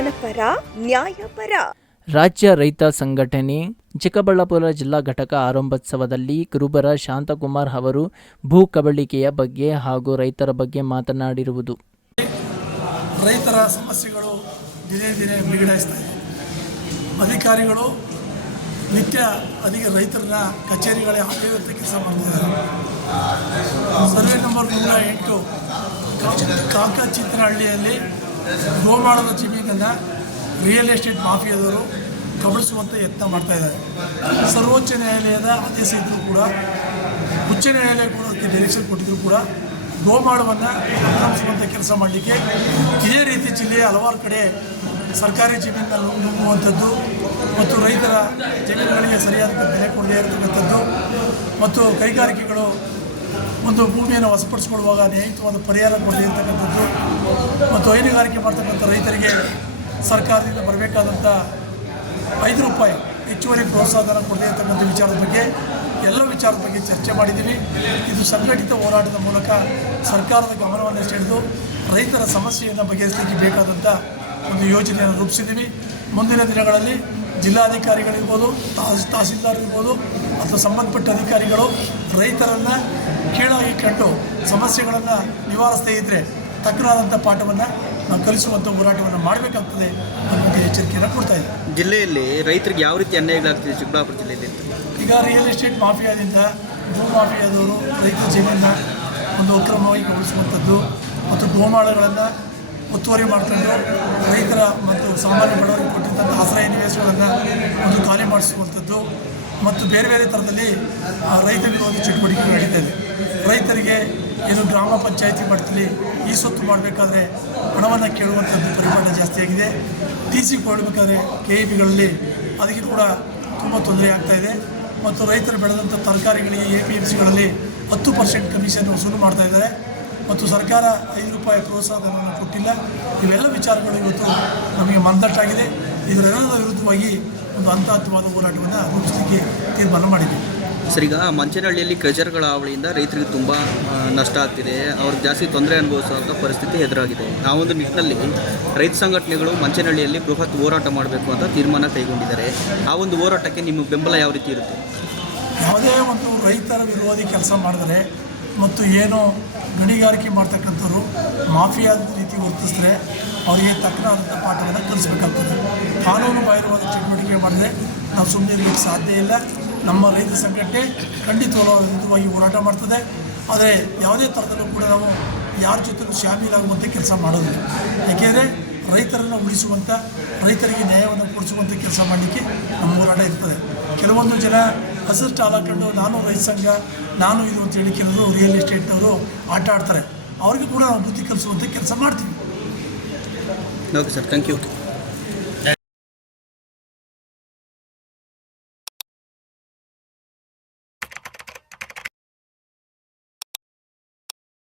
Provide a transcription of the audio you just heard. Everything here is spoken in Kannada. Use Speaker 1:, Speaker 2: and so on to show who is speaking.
Speaker 1: ನ್ಯಾಯಪರ.
Speaker 2: ರಾಜ್ಯ ರೈತ ಸಂಘಟನೆ ಚಿಕ್ಕಬಳ್ಳಾಪುರ ಜಿಲ್ಲಾ ಘಟಕ ಆರಂಭೋತ್ಸವದಲ್ಲಿ ಕುರುಬರ ಶಾಂತಕುಮಾರ್ ಅವರು ಭೂ ಕಬಳಿಕೆಯ ಬಗ್ಗೆ ಹಾಗೂ ರೈತರ ಬಗ್ಗೆ ಮಾತನಾಡಿರುವುದು.
Speaker 3: ರೈತರ ಸಮಸ್ಯೆಗಳು ದಿನೇ ದಿನೇ ಬಿಗಡಾಯಿಸ್ತಾ ಇದೆ. ಅಧಿಕಾರಿಗಳು ನಿತ್ಯ ಅಧಿಕ ರೈತರನ್ನ ಕಚೇರಿಗಳೇ ಆಡಳಿತ ಕೆಲಸ ಮಾಡ್ತಿದ್ದಾರೆ. ಸರ್ವೆ ನಂಬರ್ ನೂರ ಎಂಟು ಕಾಕಚಿತ್ರಹಳ್ಳಿಯಲ್ಲಿ ಗೋಮಾಳದ ಜಮೀನನ್ನು ರಿಯಲ್ ಎಸ್ಟೇಟ್ ಮಾಫಿಯಾದವರು ಕಬಳಿಸುವಂಥ ಯತ್ನ ಮಾಡ್ತಾ ಇದ್ದಾರೆ. ಸರ್ವೋಚ್ಚ ನ್ಯಾಯಾಲಯದ ಆದೇಶ ಇದ್ದರೂ ಕೂಡ, ಉಚ್ಚ ನ್ಯಾಯಾಲಯ ಕೂಡ ಅದಕ್ಕೆ ಡೈರೆಕ್ಷನ್ ಕೊಟ್ಟಿದ್ರು ಕೂಡ ಗೋಮಾಳವನ್ನು ಆಕ್ರಮಿಸುವಂಥ ಕೆಲಸ ಮಾಡಲಿಕ್ಕೆ ಇದೇ ರೀತಿ ಜಿಲ್ಲೆಯ ಹಲವಾರು ಕಡೆ ಸರ್ಕಾರಿ ಜಮೀನಲ್ಲಿ ನುಗ್ಗುವಂಥದ್ದು ಮತ್ತು ರೈತರ ಜಮೀನುಗಳಿಗೆ ಸರಿಯಾದ ಬೆಲೆ ಕೊಡದೇ ಇರತಕ್ಕಂಥದ್ದು ಮತ್ತು ಕೈಗಾರಿಕೆಗಳು ಒಂದು ಭೂಮಿಯನ್ನು ವಶಪಡಿಸಿಕೊಳ್ಳುವಾಗ ನ್ಯಾಯಯುತವಾದ ಪರಿಹಾರ ಕೊಡಲಿ ಅಂತಕ್ಕಂಥದ್ದು ಮತ್ತು ಹೈನುಗಾರಿಕೆ ಮಾಡ್ತಕ್ಕಂಥ ರೈತರಿಗೆ ಸರ್ಕಾರದಿಂದ ಬರಬೇಕಾದಂಥ ಐದು ರೂಪಾಯಿ ಹೆಚ್ಚುವರಿ ಪ್ರೋತ್ಸಾಹಧನ ಕೊಡಲಿ ಅಂತಕ್ಕಂಥ ವಿಚಾರದ ಬಗ್ಗೆ, ಎಲ್ಲ ವಿಚಾರದ ಬಗ್ಗೆ ಚರ್ಚೆ ಮಾಡಿದ್ದೀವಿ. ಇದು ಸಂಘಟಿತ ಹೋರಾಟದ ಮೂಲಕ ಸರ್ಕಾರದ ಗಮನವನ್ನು ಸೆಳೆದು ರೈತರ ಸಮಸ್ಯೆಯನ್ನು ಬಗೆಹರಿಸಲಿಕ್ಕೆ ಬೇಕಾದಂಥ ಒಂದು ಯೋಜನೆಯನ್ನು ರೂಪಿಸಿದ್ದೀವಿ. ಮುಂದಿನ ದಿನಗಳಲ್ಲಿ ಜಿಲ್ಲಾಧಿಕಾರಿಗಳಿರ್ಬೋದು ತಹಸ್ ತಹಸೀಲ್ದಾರ್ ಇರ್ಬೋದು ಅಥವಾ ಸಂಬಂಧಪಟ್ಟ ಅಧಿಕಾರಿಗಳು ರೈತರನ್ನು ಕೀಳಾಗಿ ಕಂಡು ಸಮಸ್ಯೆಗಳನ್ನು ನಿವಾರಿಸದೇ ಇದ್ದರೆ ತಕ್ಕನಾದಂಥ ಪಾಠವನ್ನು ನಾವು ಕಲಿಸುವಂಥ ಹೋರಾಟವನ್ನು ಮಾಡಬೇಕಾಗ್ತದೆ ಅನ್ನೋದು ಎಚ್ಚರಿಕೆಯನ್ನು ಕೊಡ್ತಾ ಇದೆ
Speaker 4: ಜಿಲ್ಲೆಯಲ್ಲಿ ರೈತರಿಗೆ ಯಾವ ರೀತಿ ಅನ್ಯಾಯಗಳಾಗ್ತಿದೆ ಚಿಕ್ಕಬಳ್ಳಾಪುರ ಜಿಲ್ಲೆಯಲ್ಲಿ
Speaker 3: ಈಗ ರಿಯಲ್ ಎಸ್ಟೇಟ್ ಮಾಫಿಯಾದಿಂದ ಭೂ ಮಾಫಿಯಾದವರು ರೈತರ ಜೀವನ ಒಂದು ಅಕ್ರಮವಾಗಿ ಉಳಿಸುವಂಥದ್ದು ಮತ್ತು ಗೋಮಾಳಗಳನ್ನು ಒತ್ತುವರಿ ಮಾಡಿಕೊಂಡು ರೈತರ ಮತ್ತು ಸಾಮಾನ್ಯ ಬಡವರಿಗೆ ಕೊಟ್ಟಿದ್ದಂಥ ಆಶ್ರಯ ನಿವೇಶಗಳನ್ನು ಒಂದು ಖಾಲಿ ಮಾಡಿಸುವಂಥದ್ದು ಮತ್ತು ಬೇರೆ ಬೇರೆ ಥರದಲ್ಲಿ ರೈತ ವಿರೋಧಿ ಚಟುವಟಿಕೆ ನಡೀತಾ ಇದೆ. ರೈತರಿಗೆ ಏನು ಗ್ರಾಮ ಪಂಚಾಯಿತಿ ಮಟ್ಟದಲ್ಲಿ ಈ ಸೊತ್ತು ಮಾಡಬೇಕಾದ್ರೆ ಹಣವನ್ನು ಕೇಳುವಂಥದ್ದು ಪರಿಮಾಣ ಜಾಸ್ತಿಯಾಗಿದೆ ಟಿ ಸಿ ಕೊಡಬೇಕಾದ್ರೆ ಕೆ ಇ ಪಿಗಳಲ್ಲಿ ಅದಕ್ಕೆ ಕೂಡ ತುಂಬ ತೊಂದರೆ ಆಗ್ತಾ ಇದೆ. ಮತ್ತು ರೈತರು ಬೆಳೆದಂಥ ತರಕಾರಿಗಳಿಗೆ ಎ ಪಿ ಎಂ ಸಿಗಳಲ್ಲಿ ಹತ್ತು ಪರ್ಸೆಂಟ್ ಕಮಿಷನ್ ವಸೂಲು ಮಾಡ್ತಾ ಇದ್ದಾರೆ. ಮತ್ತು ಸರ್ಕಾರ ಐದು ರೂಪಾಯಿ ಪ್ರೋತ್ಸಾಹವನ್ನು ಕೊಟ್ಟಿಲ್ಲ. ಇವೆಲ್ಲ ವಿಚಾರಗಳು ಇವತ್ತು ನಮಗೆ ಮನದಟ್ಟಾಗಿದೆ ಇದರೆಲ್ಲದರ ವಿರುದ್ಧವಾಗಿ ಒಂದು ಹಂತ ಹಂತವಾದ ಹೋರಾಟವನ್ನು ರೂಪಿಸಲಿಕ್ಕೆ ತೀರ್ಮಾನ ಮಾಡಿದ್ದೀವಿ
Speaker 4: ಸರ್ ಈಗ ಮಂಚನಹಳ್ಳಿಯಲ್ಲಿ ಕ್ರೆಜರ್ಗಳ ಹಾವಳಿಯಿಂದ ರೈತರಿಗೆ ತುಂಬ ನಷ್ಟ ಆಗ್ತಿದೆ. ಅವ್ರಿಗೆ ಜಾಸ್ತಿ ತೊಂದರೆ ಅನುಭವಿಸುವಂಥ ಪರಿಸ್ಥಿತಿ ಎದುರಾಗಿದೆ. ಆ ಒಂದು ನಿಟ್ಟಿನಲ್ಲಿ ರೈತ ಸಂಘಟನೆಗಳು ಮಂಚನಹಳ್ಳಿಯಲ್ಲಿ ಬೃಹತ್ ಹೋರಾಟ ಮಾಡಬೇಕು ಅಂತ ತೀರ್ಮಾನ ಕೈಗೊಂಡಿದ್ದಾರೆ. ಆ ಒಂದು ಹೋರಾಟಕ್ಕೆ ನಿಮ್ಮ ಬೆಂಬಲ ಯಾವ ರೀತಿ ಇರುತ್ತೆ?
Speaker 3: ಯಾವುದೇ ಒಂದು ರೈತರ ವಿರೋಧಿ ಕೆಲಸ ಮಾಡಿದರೆ ಮತ್ತು ಏನು ಗಣಿಗಾರಿಕೆ ಮಾಡ್ತಕ್ಕಂಥವ್ರು ಮಾಫಿಯಾದ ರೀತಿ ವರ್ತಿಸಿದ್ರೆ ಅವರಿಗೆ ತಕ್ಕನಾದಂಥ ಪಾಠವನ್ನು ಕಲಿಸ್ಬೇಕಾಗ್ತದೆ. ಕಾನೂನು ಬಾಹಿರವಾದ ಚಟುವಟಿಕೆ ಮಾಡಿದ್ರೆ ನಾವು ಸುಮ್ಮನೆ ಇರಲಿಕ್ಕೆ ಸಾಧ್ಯ ಇಲ್ಲ. ನಮ್ಮ ರೈತ ಸಂಘಟನೆ ಖಂಡಿತವಾಗಿ ಹೋರಾಟ ಮಾಡ್ತದೆ. ಆದರೆ ಯಾವುದೇ ಥರದಲ್ಲೂ ಕೂಡ ನಾವು ಯಾರ ಜೊತೆಲೂ ಶಾಮೀಲಾಗುವಂಥ ಕೆಲಸ ಮಾಡೋದಿಲ್ಲ. ಏಕೆಂದರೆ ರೈತರನ್ನು ಉಳಿಸುವಂಥ, ರೈತರಿಗೆ ನ್ಯಾಯವನ್ನು ಕೊಡಿಸುವಂಥ ಕೆಲಸ ಮಾಡಲಿಕ್ಕೆ ನಮ್ಮ ಹೋರಾಟ ಇರ್ತದೆ. ಕೆಲವೊಂದು ಜನ ಹಸಿರು ಸ್ಟಾಲ್ ಹಾಕೊಂಡು ನಾನು ರೈತ ಸಂಘ, ನಾನು ಇದು ಅಂತೇಳಿ ಕೆಲವರು ರಿಯಲ್ ಎಸ್ಟೇಟ್ನವರು ಆಟ ಆಡ್ತಾರೆ. ಅವ್ರಿಗೂ ಕೂಡ ನಾವು ಬುದ್ಧಿ ಕಲಿಸುವಂಥ ಕೆಲಸ ಮಾಡ್ತೀವಿ.
Speaker 4: Okay sir thank you